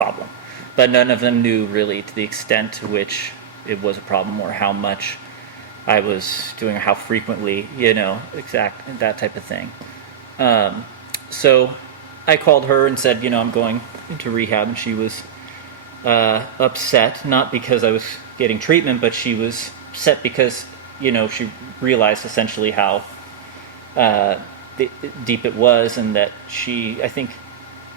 problem. But none of them knew really to the extent to which it was a problem or how much I was doing or how frequently, exact that type of thing. So I called her and said, I'm going into rehab, and she was upset, not because I was getting treatment, but she was upset because, she realized essentially how deep it was, and that she, I think,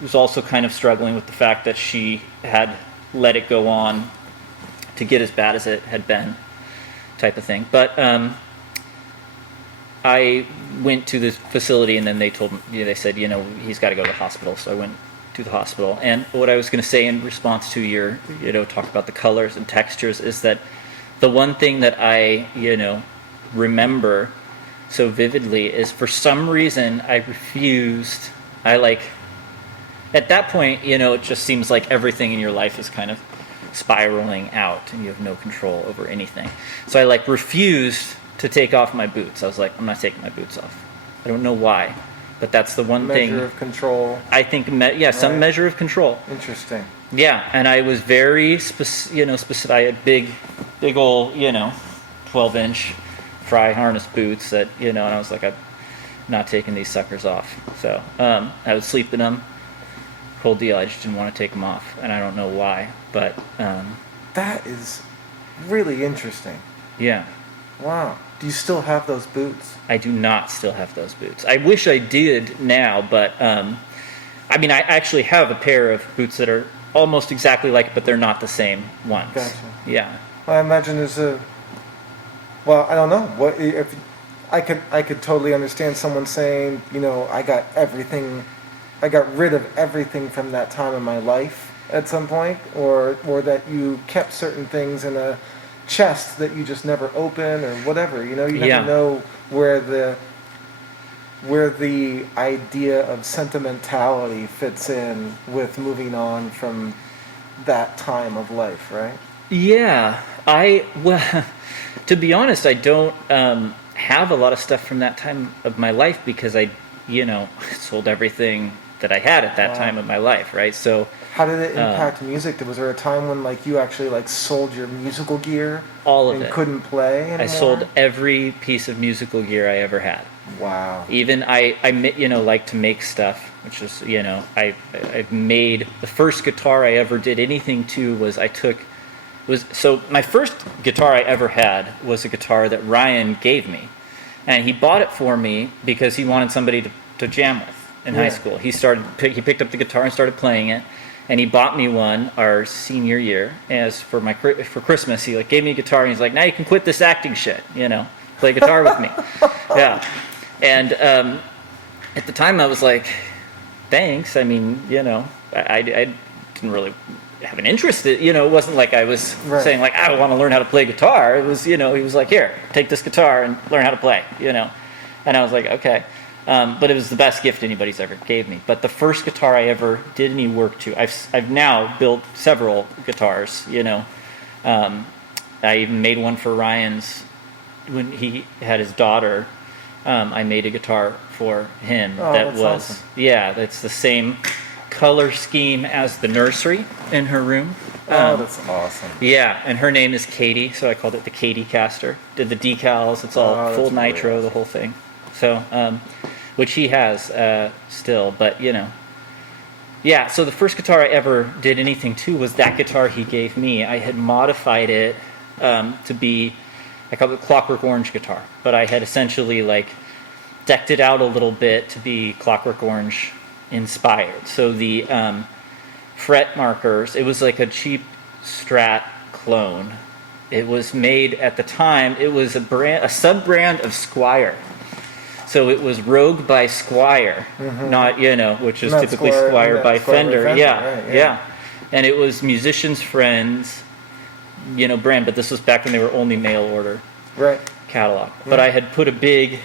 was also kind of struggling with the fact that she had let it go on to get as bad as it had been, type of thing. But I went to the facility, and then they told me, they said, he's got to go to the hospital. So I went to the hospital. And what I was going to say in response to your, talk about the colors and textures, is that the one thing that I, remember so vividly is, for some reason, I refused. At that point, it just seems like everything in your life is kind of spiraling out, and you have no control over anything. So I refused to take off my boots. I was like, I'm not taking my boots off. I don't know why, but that's the one thing. Measure of control. I think, some measure of control. Interesting. Yeah, and I was very specific. I had big old, 12-inch fry harness boots that, and I was like, I'm not taking these suckers off. So I would sleep in them. Whole deal. I just didn't want to take them off, and I don't know why, but that is really interesting. Yeah. Wow. Do you still have those boots? I do not still have those boots. I wish I did now, but I actually have a pair of boots that are almost exactly like it, but they're not the same ones. Gotcha. Yeah. Well, I imagine well, I don't know. What if I could totally understand someone saying, I got rid of everything from that time in my life at some point, or that you kept certain things in a chest that you just never open, or whatever. You never know where the idea of sentimentality fits in with moving on from that time of life, right? Yeah. To be honest, I don't have a lot of stuff from that time of my life, because I sold everything that I had at that time of my life, right? So how did it impact music? Was there a time when you actually sold your musical gear? All of it. And couldn't play anymore? I sold every piece of musical gear I ever had. Wow. Even I like to make stuff, which is, I've made the first guitar I ever did anything to so my first guitar I ever had was a guitar that Ryan gave me, and he bought it for me because he wanted somebody to jam with in high school. He picked up the guitar and started playing it, and he bought me one our senior year for Christmas. He gave me a guitar, and he's like, now you can quit this acting shit, play guitar with me. Yeah. And at the time I was like, thanks. I didn't really have an interest in, it wasn't like I was saying I want to learn how to play guitar. It was, he was like, here, take this guitar and learn how to play, and I was like, okay. But it was the best gift anybody's ever gave me. But the first guitar I ever did any work to, I've now built several guitars, I even made one for Ryan's, when he had his daughter. I made a guitar for him awesome. That's the same color scheme as the nursery in her room. That's awesome. Yeah, and her name is Katie, so I called it the Katie Caster. Did the decals, it's all full nitro, really awesome. The whole thing. So, which he has still, but yeah, so the first guitar I ever did anything to was that guitar he gave me. I had modified it to be, I called it Clockwork Orange guitar, but I had essentially decked it out a little bit to be Clockwork Orange inspired. So the fret markers, it was a cheap Strat clone. It was made at the time, it was a sub-brand of Squier. So it was Rogue by Squier, not, which is not typically Squier by Fender. Yeah. And it was Musician's Friends, brand, but this was back when they were only mail order catalog. Yeah. But I had put a big,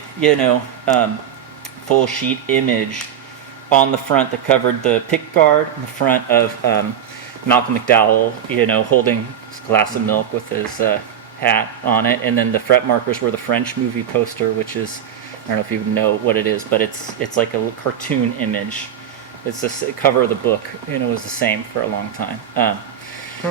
full sheet image on the front that covered the pick guard in the front of Malcolm McDowell, holding his glass of milk with his hat on it. And then the fret markers were the French movie poster, which is, I don't know if you know what it is, but it's like a cartoon image It's the cover of the book, was the same for a long time.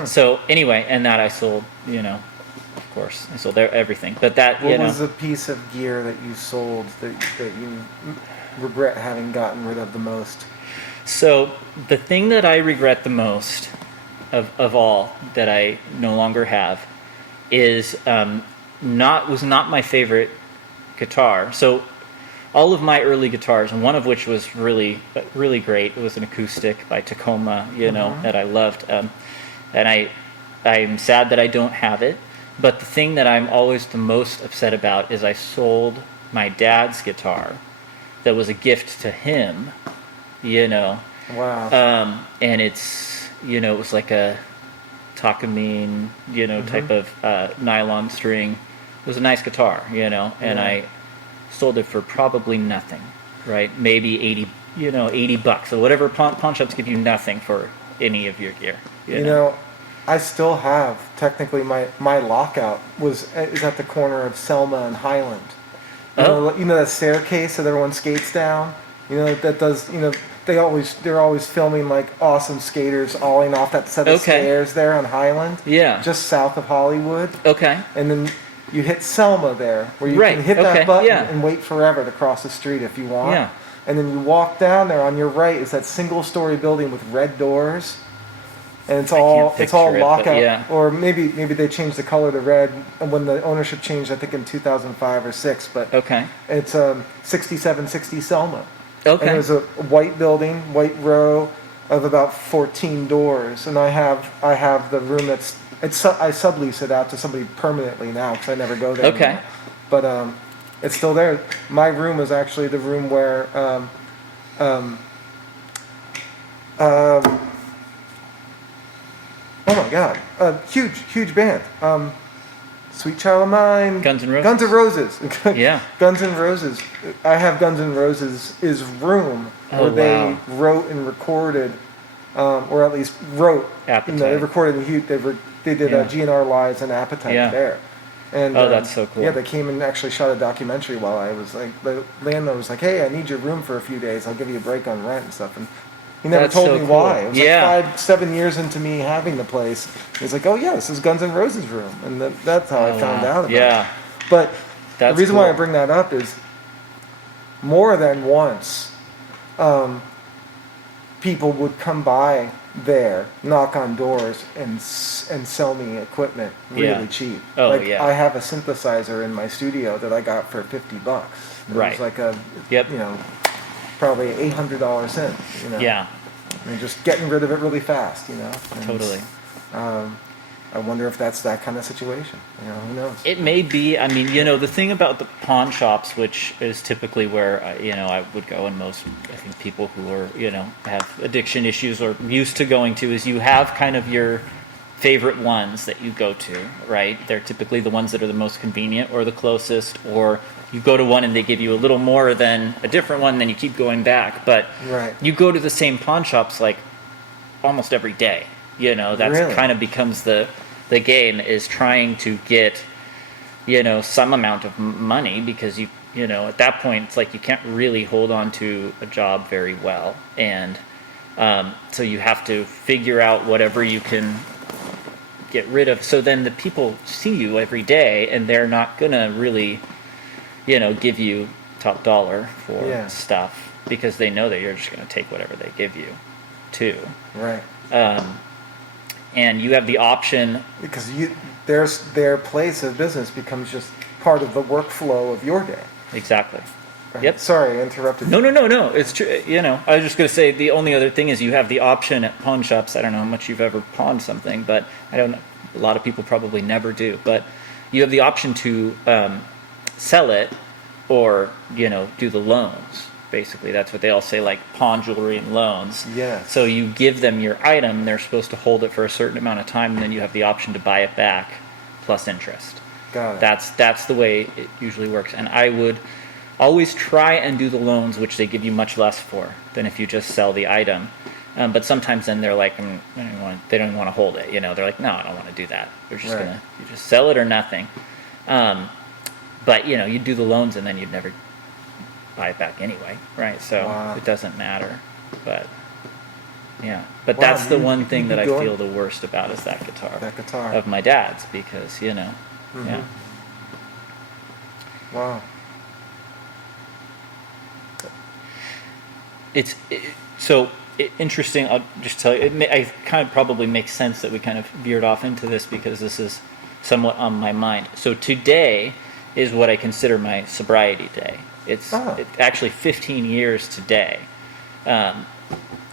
So anyway, and that I sold, of course, I sold everything. But that, What was the piece of gear that you sold that you regret having gotten rid of the most? So the thing that I regret the most of all that I no longer have is was not my favorite guitar. So all of my early guitars, and one of which was really, really great. It was an acoustic by Tacoma, that I loved. And I'm sad that I don't have it. But the thing that I'm always the most upset about is I sold my dad's guitar that was a gift to him, Wow. and it's, it was like a Takamine, type of nylon string. It was a nice guitar, and I sold it for probably nothing, right? Maybe 80 bucks or whatever. Pawn shops give you nothing for any of your gear. I still have technically my lockout is at the corner of Selma and Highland. You know that staircase that everyone skates down. That does. They're always filming like awesome skaters alling off that set of stairs there on Highland. Yeah. Just south of Hollywood. Okay. And then you hit Selma there, where you can hit that button and wait forever to cross the street if you want. Yeah. And then you walk down there. On your right is that single-story building with red doors. And it's all lockout, or maybe they changed the color to red when the ownership changed. I think in 2005 or 6. But it's 6760 Selma. Okay. And there's a white building, white row of about 14 doors, and I have the room I sublease it out to somebody permanently now because I never go there. Okay. Anymore. But it's still there. My room is actually the room where. Oh my God! Huge band. Sweet Child of Mine. Guns N' Roses. Guns N' Roses. Yeah. Guns N' Roses. I have Guns N' Roses' room where they wrote and recorded, or at least wrote. Appetite. They recorded they did GNR Lives and Appetite there. And, that's so cool. Yeah, they came and actually shot a documentary while I was like, the landlord was like, "Hey, I need your room for a few days. I'll give you a break on rent and stuff." And he never told me why. It was like 5-7 years into me having the place. He's like, "Oh yeah, this is Guns N' Roses' room," and that's how I found out about it. But the reason why I bring that up is more than once, people would come by there, knock on doors, and sell me equipment really cheap. I have a synthesizer in my studio that I got for $50. It was like a probably $800 synth. Yeah. I mean, just getting rid of it really fast. And, totally. I wonder if that's that kind of situation. Who knows? It may be. I mean, the thing about the pawn shops, which is typically where I would go, and most I think people who are have addiction issues or used to going to, is you have kind of your favorite ones that you go to, right? They're typically the ones that are the most convenient or the closest, or you go to one and they give you a little more than a different one, then you keep going back. But you go to the same pawn shops like almost every day. That's kind of becomes the game, is trying to get some amount of money, because you at that point it's like you can't really hold on to a job very well, and so you have to figure out whatever you can get rid of. So then the people see you every day, and they're not gonna really give you top dollar for stuff, because they know that you're just gonna take whatever they give you too. Right. And you have the option, because their place of business becomes just part of the workflow of your day. Exactly. Right. Yep. Sorry, I interrupted. No. It's true. I was just going to say the only other thing is you have the option at pawn shops. I don't know how much you've ever pawned something, but I don't know. A lot of people probably never do. But you have the option to sell it, or do the loans. Basically, that's what they all say, like pawn jewelry and loans. Yes. So you give them your item, they're supposed to hold it for a certain amount of time, and then you have the option to buy it back plus interest. Got it. That's the way it usually works. And I would always try and do the loans, which they give you much less for than if you just sell the item. But sometimes then they're like, they don't even want to hold it. They're like, no, I don't want to do that. They're just you just sell it or nothing. But you do the loans, and then you'd never buy it back anyway, right? So it doesn't matter. But Yeah, but Wow, that's the you- one you thing be that I going- feel the worst about is that guitar. That guitar. Of my dad's, because, yeah. Wow. Interesting. I'll just tell you, I kind of probably makes sense that we kind of veered off into this because this is somewhat on my mind. So today is what I consider my sobriety day. It's actually 15 years today,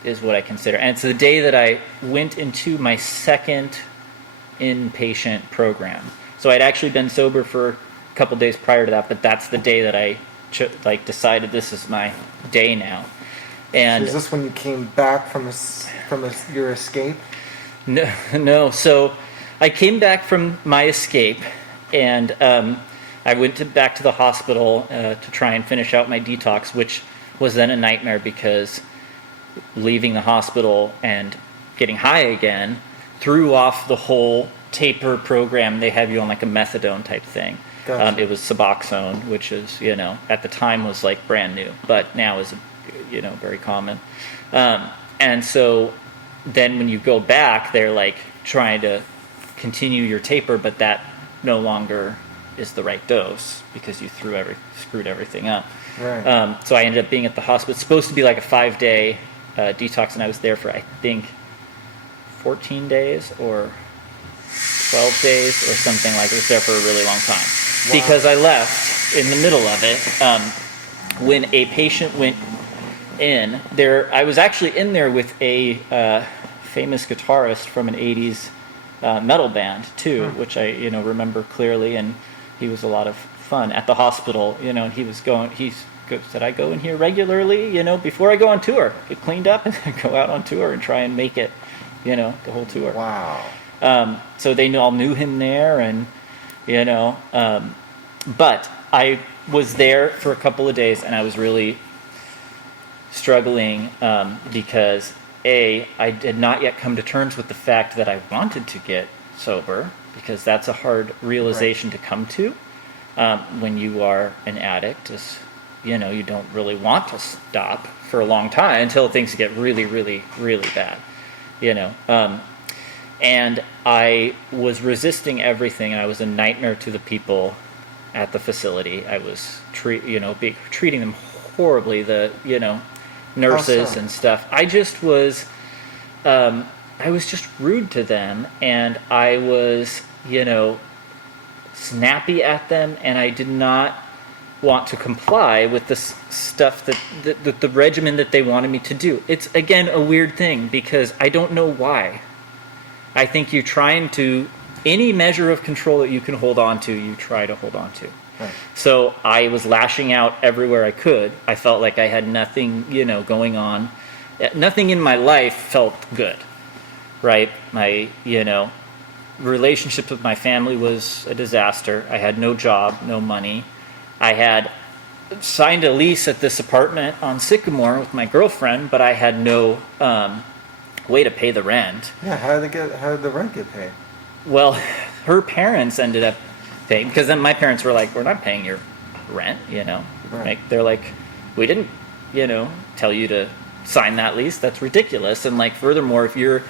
is what I consider. And it's the day that I went into my second inpatient program. So I'd actually been sober for a couple days prior to that, but that's the day that I decided this is my day now. And So is this when you came back from your escape? No. So I came back from my escape, and I went back to the hospital to try and finish out my detox, which was then a nightmare because leaving the hospital and getting high again threw off the whole taper program. They have you on like a methadone type thing. Gotcha. It was Suboxone, which is, at the time was like brand new, but now is, very common. And so then when you go back, they're like trying to continue your taper, but that no longer is the right dose because you screwed everything up. Right. So I ended up being at the hospital. It's supposed to be like a 5-day detox, and I was there for, I think, 14 days or 12 days or something like it. I was there for a really long time. Wow. Because I left in the middle of it when a patient went in there. I was actually in there with a famous guitarist from an 80s metal band too, which I remember clearly, and he was a lot of fun at the hospital, and he said, I go in here regularly, before I go on tour, get cleaned up and then go out on tour and try and make it, the whole tour. Wow. So they all knew him there, and but I was there for a couple of days, and I was really struggling because I did not yet come to terms with the fact that I wanted to get sober, because that's a hard realization to come to when you are an addict. Is you don't really want to stop for a long time until things get really, really, really bad. And I was resisting everything, and I was a nightmare to the people at the facility. I was treating them horribly, the nurses Awesome. and stuff. I just was just rude to them, and I was snappy at them, and I did not want to comply with the stuff that the regimen that they wanted me to do. It's again a weird thing because I don't know why. I think you're trying to, any measure of control that you can hold on to, you try to hold on to. Right. So I was lashing out everywhere I could. I felt like I had nothing, going on. Nothing in my life felt good, right? My, relationship with my family was a disaster. I had no job, no money. I had signed a lease at this apartment on Sycamore with my girlfriend, but I had no way to pay the rent. Yeah. How did the rent get paid? Well, her parents ended up paying, because then my parents were like, we're not paying your rent, Right. Like, they're like, we didn't, tell you to sign that lease. That's ridiculous. And like, furthermore, if you're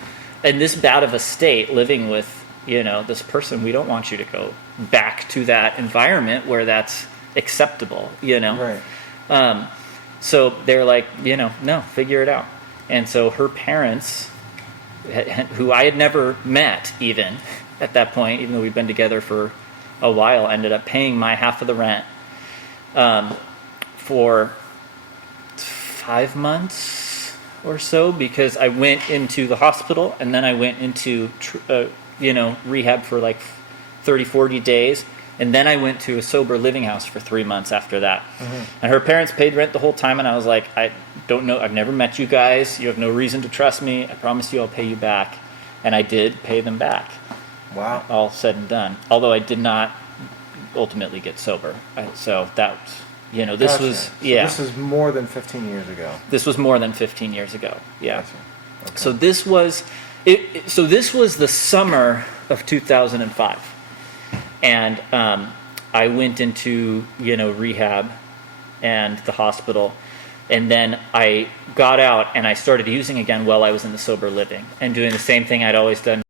in this bad of a state living with, this person, we don't want you to go back to that environment where that's acceptable, Right. So they're like, no, figure it out. And so her parents, who I had never met even at that point, even though we'd been together for a while, ended up paying my half of the rent for 5 months or so, because I went into the hospital and then I went into rehab for like 30, 40 days. And then I went to a sober living house for 3 months after that. Mm-hmm. And her parents paid rent the whole time, and I was like, I don't know, I've never met you guys. You have no reason to trust me. I promise you I'll pay you back. And I did pay them back. Wow. All said and done. Although I did not ultimately get sober. So that was, this Gotcha. was, So yeah. this was more than 15 years ago. This was more than 15 years ago. Yeah. Gotcha. Okay. So this was, this was the summer of 2005. And I went into, rehab and the hospital. And then I got out and I started using again while I was in the sober living and doing the same thing I'd always done